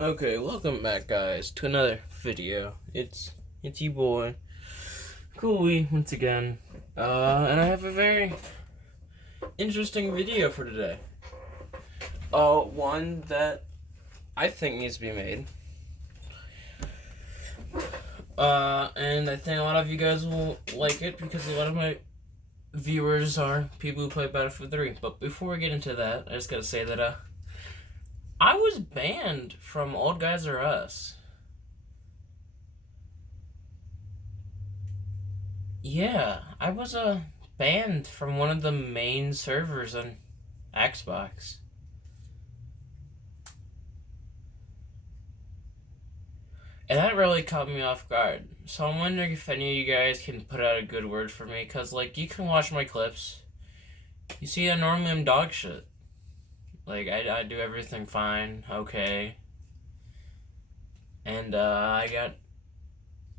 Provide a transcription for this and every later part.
Okay, welcome back, guys, to another video. It's you boy, Cooley, once again, and I have a very interesting video for today. One that I think needs to be made. And I think a lot of you guys will like it because a lot of my viewers are people who play Battlefield 3. But before we get into that, I just gotta say that, I was banned from Old Guys Are Us. Yeah, I was banned from one of the main servers on Xbox. And that really caught me off guard. So I'm wondering if any of you guys can put out a good word for me, because, like, you can watch my clips. You see, I normally am dog shit. Like, I do everything fine, okay. And, I got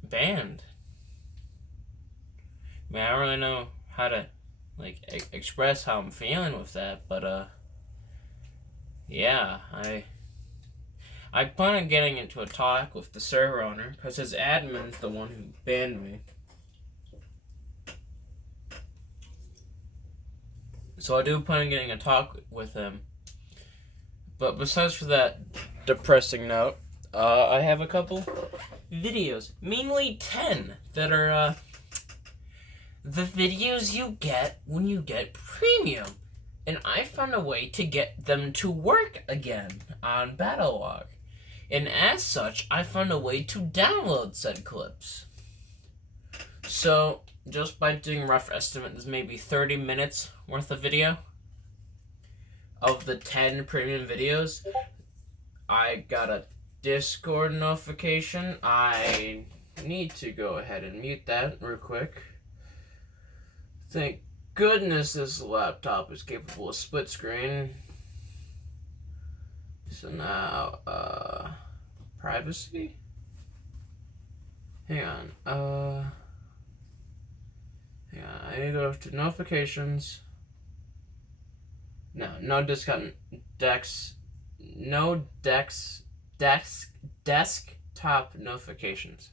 banned. I mean, I don't really know how to, like, express how I'm feeling with that, but, yeah, I plan on getting into a talk with the server owner, because his admin's the one who banned me. So I do plan on getting a talk with him. But besides for that depressing note, I have a couple videos, mainly 10, that are, the videos you get when you get premium. And I found a way to get them to work again on Battlelog. And as such, I found a way to download said clips. So, just by doing a rough estimate, there's maybe 30 minutes worth of video. Of the 10 premium videos, I got a Discord notification. I need to go ahead and mute that real quick. Thank goodness this laptop is capable of split screen. So now, privacy? Hang on, hang on, I need to go to notifications. No desktop notifications.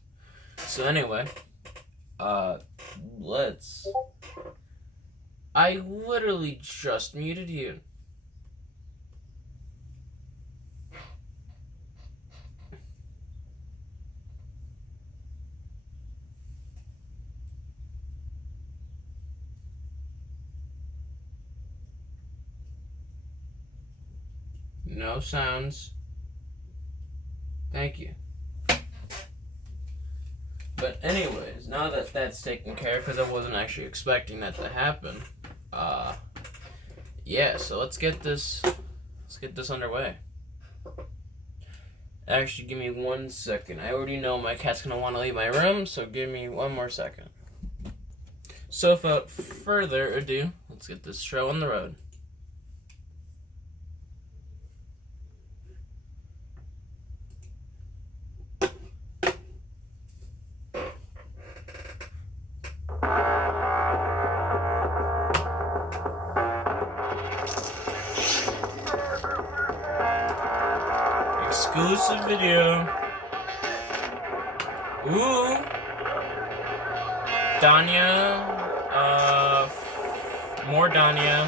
So anyway, I literally just muted you. No sounds. Thank you. But anyways, now that that's taken care of, because I wasn't actually expecting that to happen, yeah, so let's get this underway. Actually, give me 1 second. I already know my cat's gonna want to leave my room, so give me 1 more second. So without further ado, let's get this show on the road. Exclusive video. Ooh. Danya. More Danya.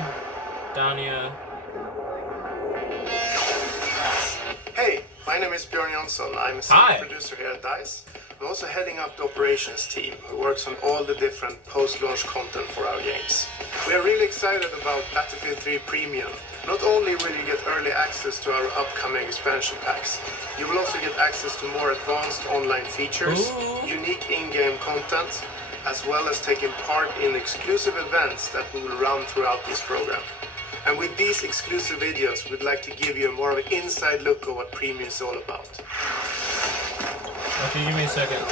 Hey, my name is Björn Jonsson. I'm a senior producer here at DICE. I'm also heading up the operations team who works on all the different post-launch content for our games. We are really excited about Battlefield 3 Premium. Not only will you get early access to our upcoming expansion packs, you will also get access to more advanced online features, unique in-game content, as well as taking part in exclusive events that we will run throughout this program. And with these exclusive videos, we'd like to give you more of an inside look at what Premium is all about. Okay, give me a second.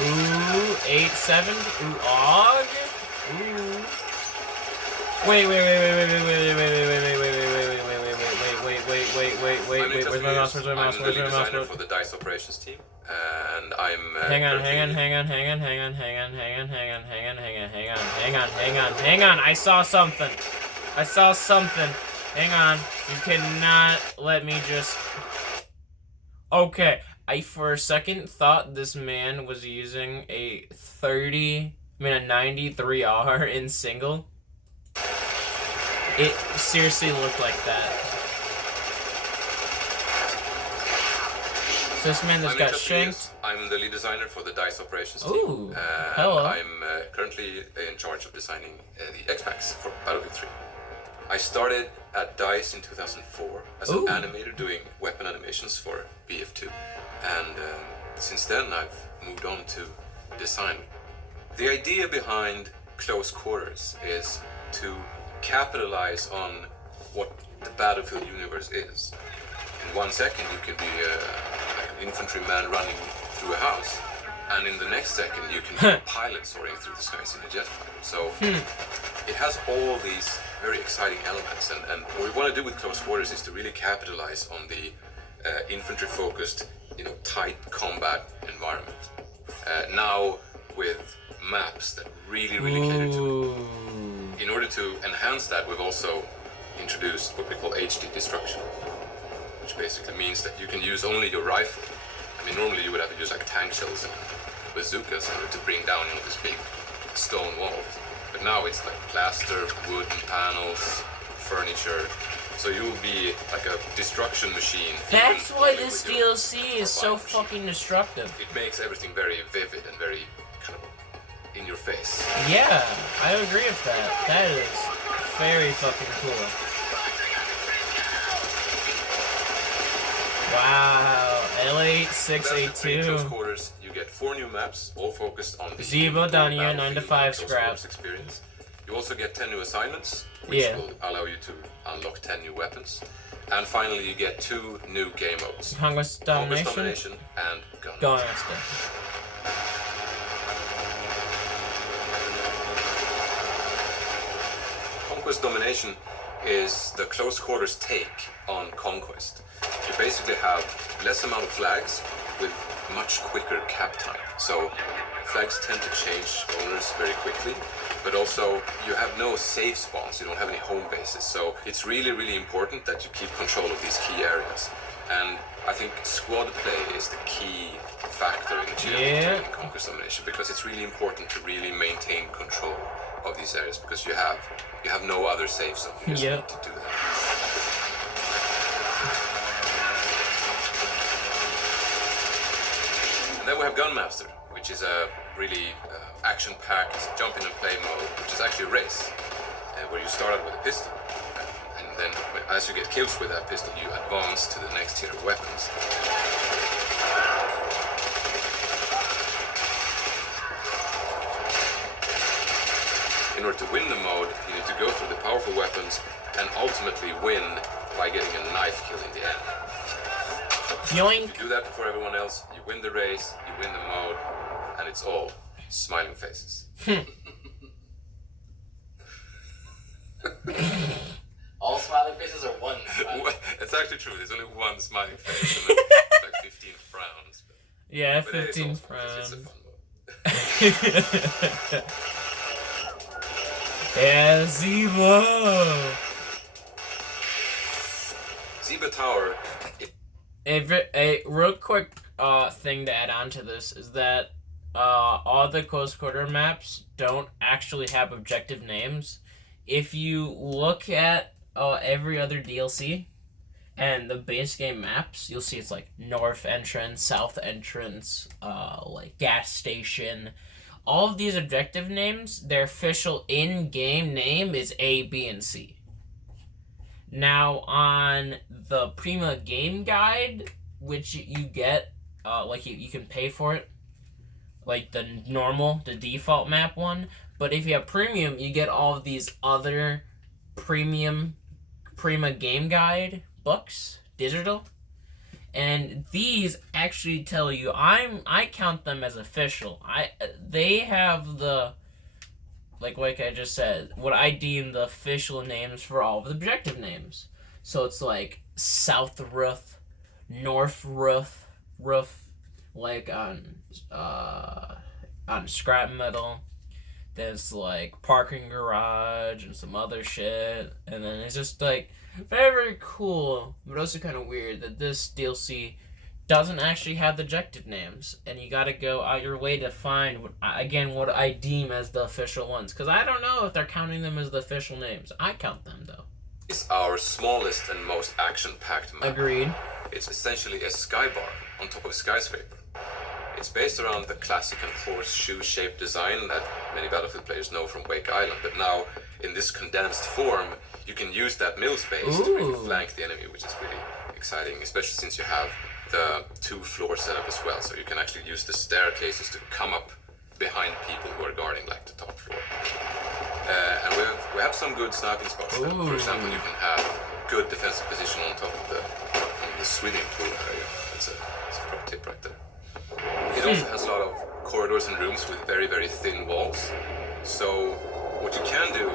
Ooh, 8-7. Ooh, Aug. Ooh. Wait, where's my mouse? I'm the lead designer for the DICE operations team, and I'm... Hang on. I saw something. Hang on. You cannot let me just... Okay. I, for a second, thought this man was using a 93R in single. It seriously looked like that. So this man just got shanked. I'm the lead designer for the DICE operations team. Ooh, hello. I'm currently in charge of designing the X-Packs for Aug A3. I started at DICE in 2004 as an animator doing weapon animations for BF3. And since then I've moved on to design. The idea behind Close Quarters is to capitalize on what the Battlefield universe is. In 1 second you can be like an infantryman running through a house, and in the next second you can be a pilot soaring through the skies in a jet fighter. So it has all these very exciting elements, and what we want to do with Close Quarters is to really capitalize on the infantry-focused, tight combat environment. Now with maps that really cater to it. In order to enhance that, we've also introduced what we call HD destruction, which basically means that you can use only your rifle. I mean, normally you would have to use like tank shells and bazookas in order to bring down these big stone walls. But now it's like plaster, wooden panels, furniture. So you'll be like a destruction machine. That's why this DLC is so fucking destructive. It makes everything very vivid and very kind of in your face. Yeah, I agree with that. That is very fucking cool. Wow, L8682. Close Quarters, you get 4 new maps, all focused on the Zibo Dania 9 to 5 scrap experience. You also get 10 new assignments, which will allow you to unlock 10 new weapons. And finally, you get 2 new game modes: Conquest Domination and Gun. Conquest Domination is the Close Quarters take on Conquest. You basically have less amount of flags with much quicker cap time. So flags tend to change owners very quickly, but also you have no safe spawns, you don't have any home bases. So it's really important that you keep control of these key areas. And I think squad play is the key factor in achieving Conquest Domination, because it's really important to really maintain control of these areas, because you have no other safe zone. You just need to do that. Then we have Gunmaster, which is a really action-packed jump-in-and-play mode, which is actually a race, where you start out with a pistol, and then as you get kills with that pistol, you advance to the next tier of weapons. In order to win the mode, you need to go through the powerful weapons and ultimately win by getting a knife kill in the end. Yoink. If you do that before everyone else, you win the race, you win the mode, and it's all smiling faces. All smiling faces or one smiling? It's actually true, there's only one smiling face and then like 15 frowns. Yeah, but 15 it's frowns. It's a fun mode. Yeah, Zibo! Zibo Tower. A real quick thing to add on to this is that all the Close Quarter maps don't actually have objective names. If you look at every other DLC and the base game maps, you'll see it's like North Entrance, South Entrance, like Gas Station. All of these objective names, their official in-game name is A, B, and C. Now, on the Prima Game Guide, which you get, like you can pay for it, like the default map one, but if you have Premium, you get all of these other Prima Game Guide books, digital, and these actually tell you, I count them as official. They have the, like I just said, what I deem the official names for all of the objective names. So it's like South Roof, North Roof, like on scrap metal. There's like parking garage and some other shit, and then it's just like Very, very cool, but also kind of weird that this DLC doesn't actually have the ejected names, and you gotta go out your way to find, what I deem as the official ones, because I don't know if they're counting them as the official names. I count them, though. It's our smallest and most action-packed map. Agreed. It's essentially a skybar on top of a skyscraper. It's based around the classic and horseshoe-shaped design that many Battlefield players know from Wake Island, but now, in this condensed form, you can use that middle space to really flank the enemy, which is really exciting, especially since you have the 2-floor setup as well, so you can actually use the staircases to come up behind people who are guarding like the top floor. And we have some good sniping spots. For example, you can have good defensive position on top of the swimming pool area. That's a pro tip right there. It also has a lot of corridors and rooms with very, very thin walls. So what you can do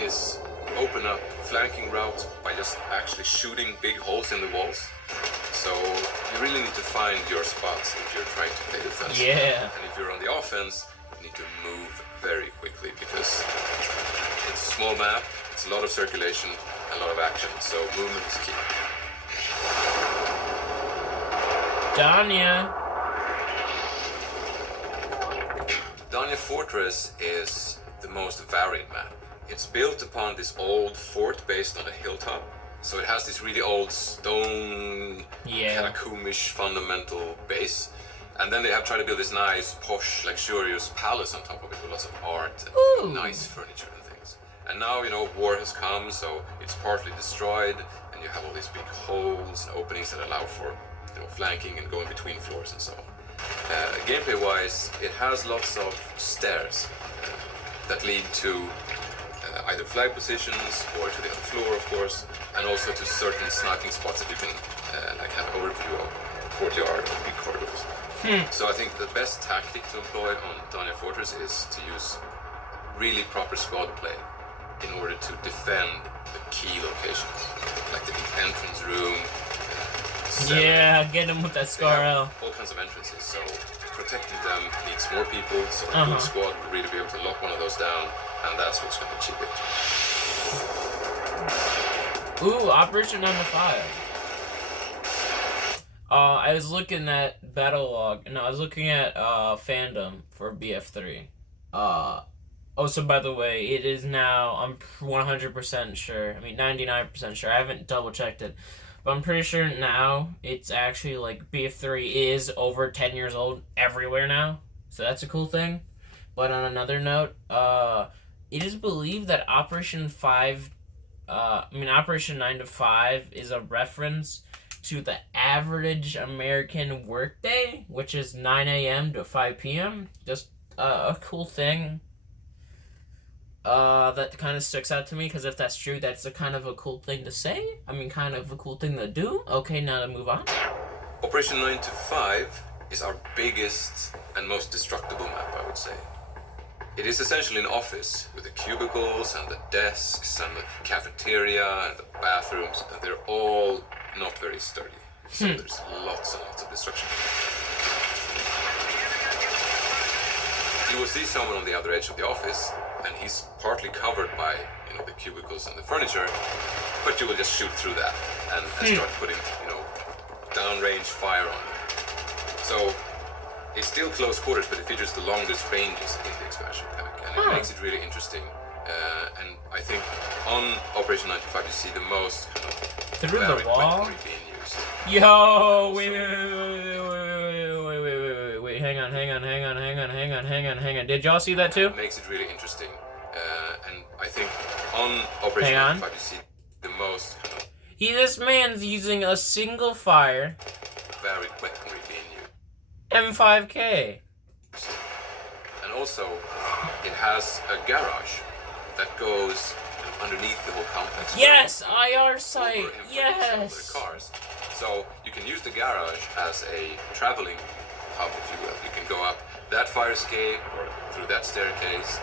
is open up flanking routes by just actually shooting big holes in the walls. So you really need to find your spots if you're trying to play defense. Yeah. And if you're on the offense, you need to move very quickly because it's a small map, it's a lot of circulation, a lot of action, so movement is key. Danya Fortress is the most varied map. It's built upon this old fort based on a hilltop. So it has this really old stone, catacombish fundamental base. And then they have tried to build this nice, posh, luxurious palace on top of it with lots of art and nice furniture and things. And now, war has come, so it's partly destroyed, and you have all these big holes and openings that allow for, flanking and going between floors and so on. Gameplay-wise, it has lots of stairs that lead to either flag positions or to the other floor, of course, and also to certain sniping spots that you can have an overview of the courtyard or big corridors. So I think the best tactic to employ on Danya Fortress is to use really proper squad play in order to defend the key locations, like the entrance room. Get him with that Scar L. All kinds of entrances, so protecting them needs more people, so a good squad will really be able to lock one of those down, and that's what's going to achieve it. Operation 9 to 5. I was looking at Battle Log, and I was looking at fandom for BF3. Also, by the way, it is now, I'm 100% sure, 99% sure, I haven't double checked it, but I'm pretty sure now it's actually like BF3 is over 10 years old everywhere now, so that's a cool thing. But on another note, it is believed that Operation 9 to 5 is a reference to the average American workday, which is 9 a.m. to 5 p.m. Just a cool thing that kind of sticks out to me, because if that's true, that's a kind of a cool thing to say. Kind of a cool thing to do. Okay, now to move on. Operation 9 to 5 is our biggest and most destructible map, I would say. It is essentially an office with the cubicles and the desks and the cafeteria and the bathrooms, and they're all not very sturdy. So there's lots and lots of destruction. You will see someone on the other edge of the office, and he's partly covered by, the cubicles and the furniture, but you will just shoot through that and start putting, downrange fire on it. So it's still close quarters, but it features the longest ranges in the expansion pack, and it makes it really interesting. And I think on Operation 9 to 5 you see the most through the wall being used. Yo, wait, hang on. Did y'all see that too? It makes it really interesting. And I think on Operation 9 to 5 you see the most this man's using a single fire varied weaponry being used. M5K. And also, it has a garage that goes underneath the whole complex. Yes, IR site. Yes. The cars. So you can use the garage as a traveling hub, if you will. You can go up that fire escape or through that staircase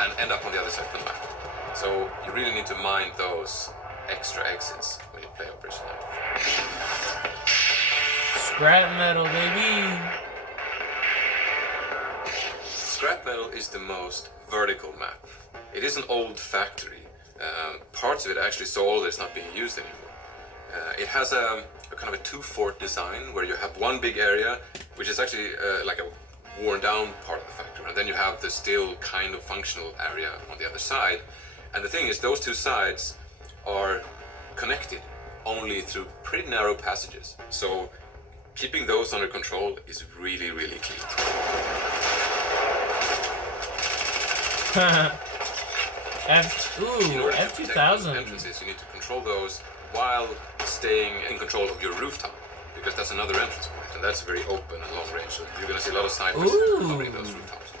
and end up on the other side of the map. So you really need to mind those extra exits when you play Operation 9 to 5. Scrap metal, baby. Scrap metal is the most vertical map. It is an old factory, parts of it actually so old that it's not being used anymore. It has a kind of a two-fort design where you have one big area, which is actually like a worn-down part of the factory, and then you have the still kind of functional area on the other side. And the thing is, those two sides are connected only through pretty narrow passages. So keeping those under control is really, really key. F2000. Entrances, you need to control those while staying in control of your rooftop, because that's another entrance point, and that's very open and long range. So you're going to see a lot of snipers covering those rooftops.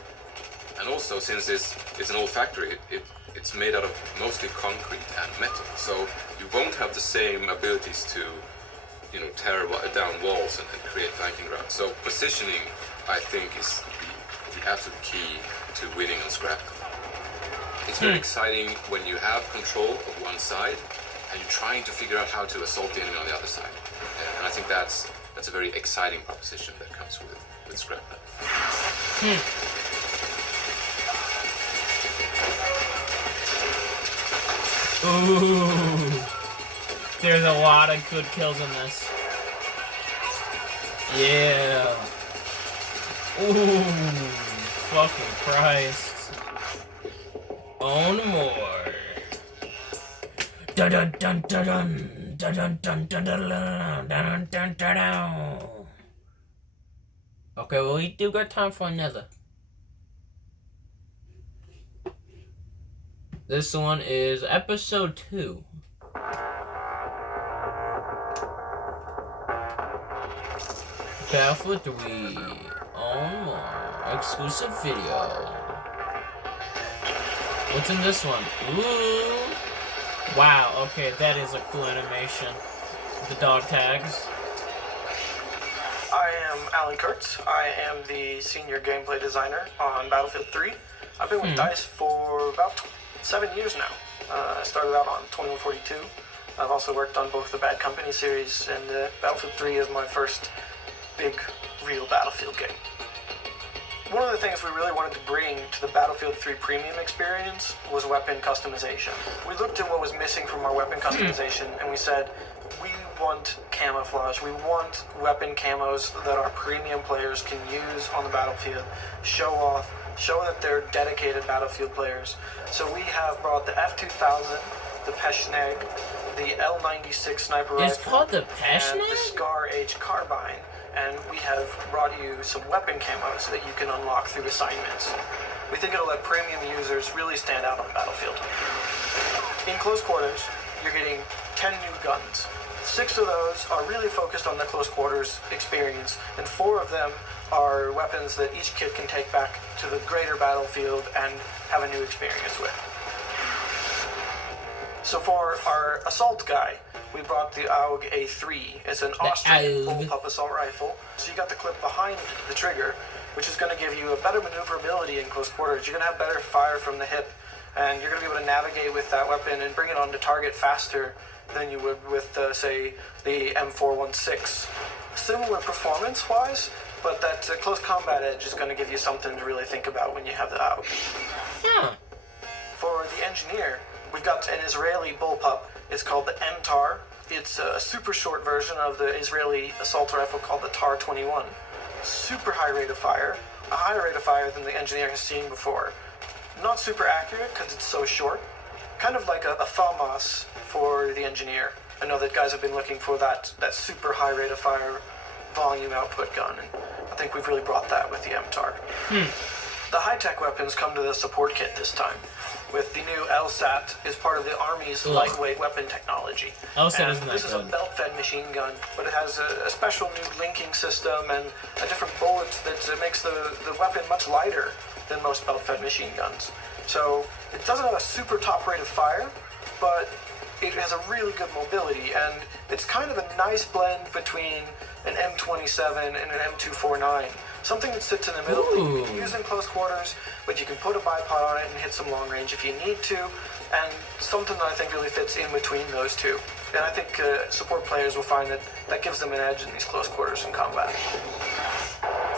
And also, since it's an old factory, it's made out of mostly concrete and metal, so you won't have the same abilities to, tear down walls and create flanking ground. So positioning, I think, is the absolute key to winning on scrap. It's very exciting when you have control of one side and you're trying to figure out how to assault the enemy on the other side. And I think that's a very exciting proposition that comes with scrap metal. Ooh, there's a lot of good kills in this. Yeah. Ooh, fucking Christ. Own more. Dun dun dun dun dun dun dun dun dun dun dun dun. Okay, well, we do got time for another. This one is episode 2. Battlefield 3 on more exclusive video. What's in this one? Ooh! Wow, okay, that is a cool animation. The dog tags. I am Alan Kurtz. I am the senior gameplay designer on Battlefield 3. I've been with DICE for about 7 years now. I started out on 2142. I've also worked on both the Bad Company series, and Battlefield 3 is my first big, real Battlefield game. One of the things we really wanted to bring to the Battlefield 3 premium experience was weapon customization. We looked at what was missing from our weapon customization, and we said, we want camouflage. We want weapon camos that our premium players can use on the battlefield, show off, show that they're dedicated Battlefield players. So we have brought the F2000, the Peshmerg, the L96 sniper rifle, It's called the Peshmerg? and the Scar H carbine, and we have brought you some weapon camos that you can unlock through assignments. We think it'll let premium users really stand out on the battlefield. In close quarters, you're getting 10 new guns. 6 of those are really focused on the close quarters experience, and 4 of them are weapons that each kid can take back to the greater battlefield and have a new experience with. So for our assault guy, we brought the Aug A3. It's an Austrian bullpup assault rifle. So you got the clip behind the trigger, which is going to give you a better maneuverability in close quarters. You're going to have better fire from the hip, and you're going to be able to navigate with that weapon and bring it onto target faster than you would with, say, the M416. Similar performance-wise, but that close combat edge is going to give you something to really think about when you have the Aug. Yeah. For the engineer, we've got an Israeli bullpup. It's called the MTAR. It's a super short version of the Israeli assault rifle called the TAR-21. Super high rate of fire, a higher rate of fire than the engineer has seen before. Not super accurate because it's so short. Kind of like a FAMAS for the engineer. I know that guys have been looking for that super high rate of fire volume output gun, and I think we've really brought that with the MTAR. The high-tech weapons come to the support kit this time, with the new LSAT is part of the Army's lightweight weapon technology. LSAT isn't that This is a belt-fed machine gun, but it has a special new linking system and a different bullet that makes the weapon much lighter than most belt-fed machine guns. So it doesn't have a super top rate of fire, but it has a really good mobility, and it's kind of a nice blend between an M27 and an M249. Something that sits in the middle that you can use in close quarters, but you can put a bipod on it and hit some long range if you need to, and something that I think really fits in between those two. And I think support players will find that gives them an edge in these close quarters in combat.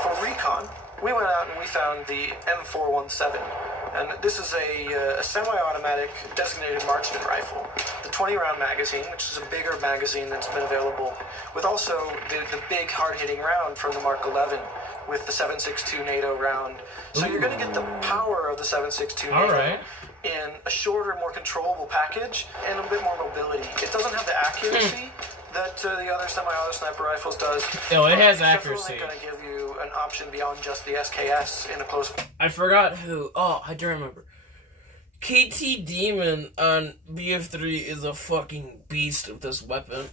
For recon, we went out and we found the M417. And this is a semi-automatic designated marksman rifle. The 20-round magazine, which is a bigger magazine that's been available, with also the big hard-hitting round from the Mark 11 with the 7.62 NATO round. So you're going to get the power of the 7.62 NATO in a shorter, more controllable package and a bit more mobility. It doesn't have the accuracy that the other semi-auto sniper rifles does. Oh, it has accuracy. It's definitely going to give you an option beyond just the SKS in a close. I forgot who. Oh, I do remember. KT Demon on BF3 is a fucking beast of this weapon.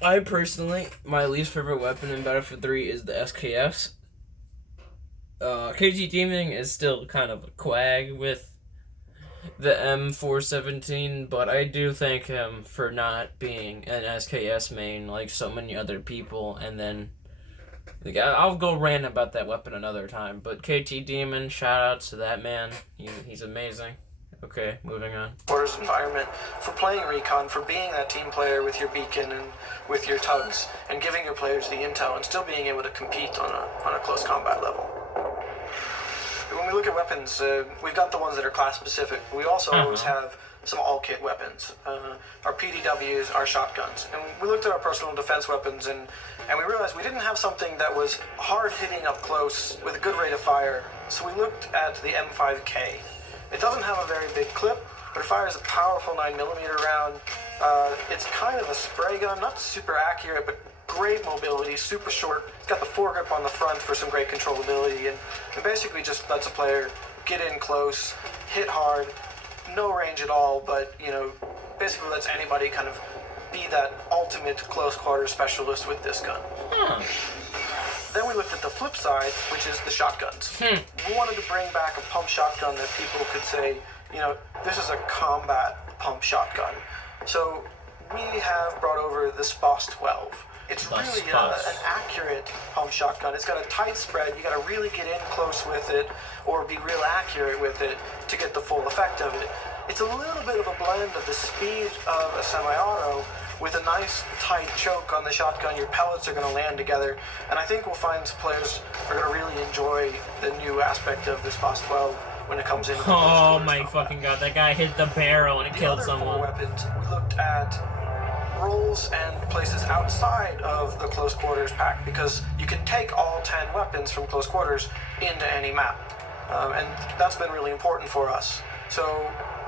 I personally, my least favorite weapon in Battlefield 3 is the SKS. KT Demon is still kind of a quag with the M417, but I do thank him for not being an SKS main like so many other people. And then like, I'll go rant about that weapon another time, but KT Demon, shout out to that man. He's amazing. Okay, moving on. Quarters environment, for playing Recon, for being that team player with your beacon and with your tugs, and giving your players the intel and still being able to compete on a close combat level. When we look at weapons, we've got the ones that are class specific. We also always have some all-kit weapons. Our PDWs, our shotguns. And we looked at our personal defense weapons and we realized we didn't have something that was hard-hitting up close with a good rate of fire. So we looked at the M5K. It doesn't have a very big clip, but it fires a powerful 9mm round. It's kind of a spray gun, not super accurate, but great mobility, super short. It's got the foregrip on the front for some great controllability, and basically just lets a player get in close, hit hard, no range at all, but, you know, basically lets anybody kind of be that ultimate close quarters specialist with this gun. Then we looked at the flip side, which is the shotguns. We wanted to bring back a pump shotgun that people could say, you know, this is a combat pump shotgun. So we have brought over the SPOS 12. It's really an accurate pump shotgun. It's got a tight spread. You got to really get in close with it or be real accurate with it to get the full effect of it. It's a little bit of a blend of the speed of a semi-auto with a nice tight choke on the shotgun. Your pellets are going to land together, and I think we'll find players are going to really enjoy the new aspect of the SPOS 12 when it comes in. Oh my fucking god, that guy hit the barrel and it killed someone. The other 4 weapons, we looked at roles and places outside of the close quarters pack, because you can take all 10 weapons from close quarters into any map, and that's been really important for us. So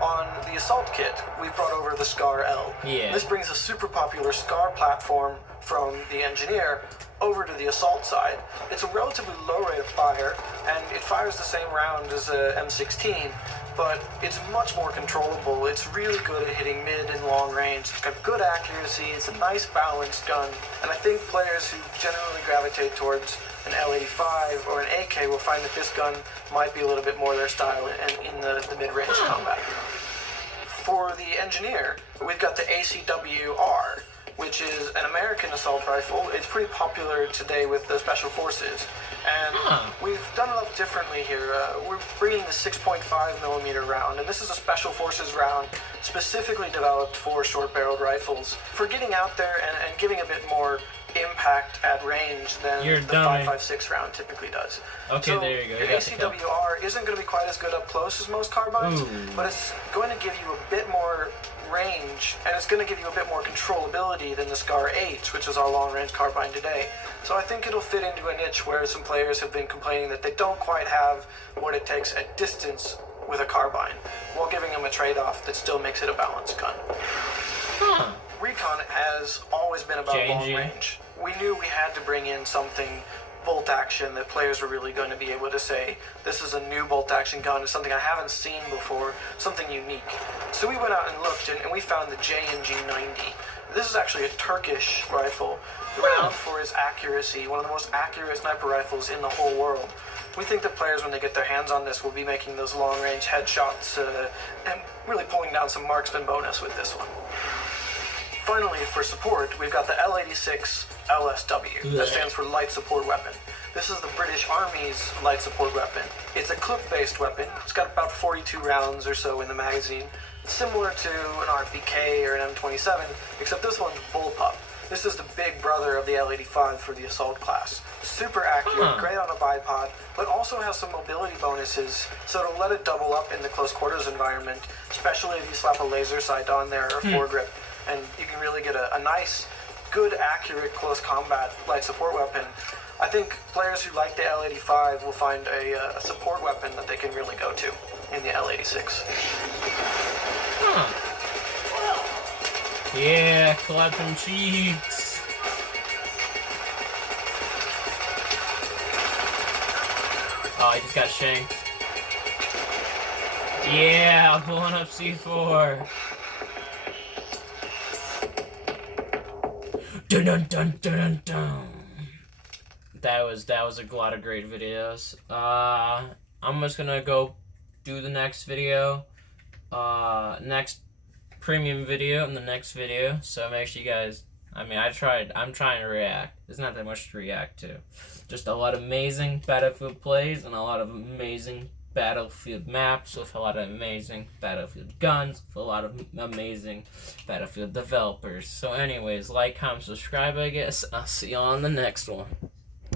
on the assault kit, we've brought over the SCAR L. This brings a super popular SCAR platform from the engineer over to the assault side. It's a relatively low rate of fire, and it fires the same round as a M16, but it's much more controllable. It's really good at hitting mid and long range. It's got good accuracy. It's a nice balanced gun, and I think players who generally gravitate towards an L85 or an AK will find that this gun might be a little bit more their style in the mid-range combat. For the engineer, we've got the ACWR, which is an American assault rifle. It's pretty popular today with the Special Forces, and we've done it up differently here. We're bringing the 6.5mm round, and this is a Special Forces round specifically developed for short-barreled rifles, for getting out there and giving a bit more impact at range than the 5.56 round typically does. Okay, so there you go. Your ACWR isn't going to be quite as good up close as most carbines, but it's going to give you a bit more range, and it's going to give you a bit more controllability than the SCAR H, which is our long-range carbine today. So I think it'll fit into a niche where some players have been complaining that they don't quite have what it takes at distance with a carbine, while giving them a trade-off that still makes it a balanced gun. Recon has always been about long range. We knew we had to bring in something bolt action that players were really going to be able to say, this is a new bolt action gun, it's something I haven't seen before, something unique. So we went out and looked, and we found the JNG 90. This is actually a Turkish rifle, renowned for its accuracy, one of the most accurate sniper rifles in the whole world. We think that players, when they get their hands on this, will be making those long-range headshots and really pulling down some marksman bonus with this one. Finally, for support, we've got the L86 LSW. That stands for Light Support Weapon. This is the British Army's light support weapon. It's a clip-based weapon. It's got about 42 rounds or so in the magazine, similar to an RPK or an M27, except this one's bullpup. This is the big brother of the L85 for the assault class. Super accurate, great on a bipod, but also has some mobility bonuses, so it'll let it double up in the close quarters environment, especially if you slap a laser sight on there or foregrip, and you can really get a nice, good, accurate close combat light support weapon. I think players who like the L85 will find a support weapon that they can really go to in the L86. Yeah, clap them cheeks. Oh, he just got shanked. Yeah, pulling up C4. Dun dun dun dun dun dun. That was a lot of great videos. I'm just gonna go do the next video. Next premium video in the next video. So make sure you guys. I'm trying to react. There's not that much to react to. Just a lot of amazing Battlefield plays and a lot of amazing Battlefield maps with a lot of amazing Battlefield guns, with a lot of amazing Battlefield developers. So anyways, like, comment, subscribe, I guess. I'll see you on the next one.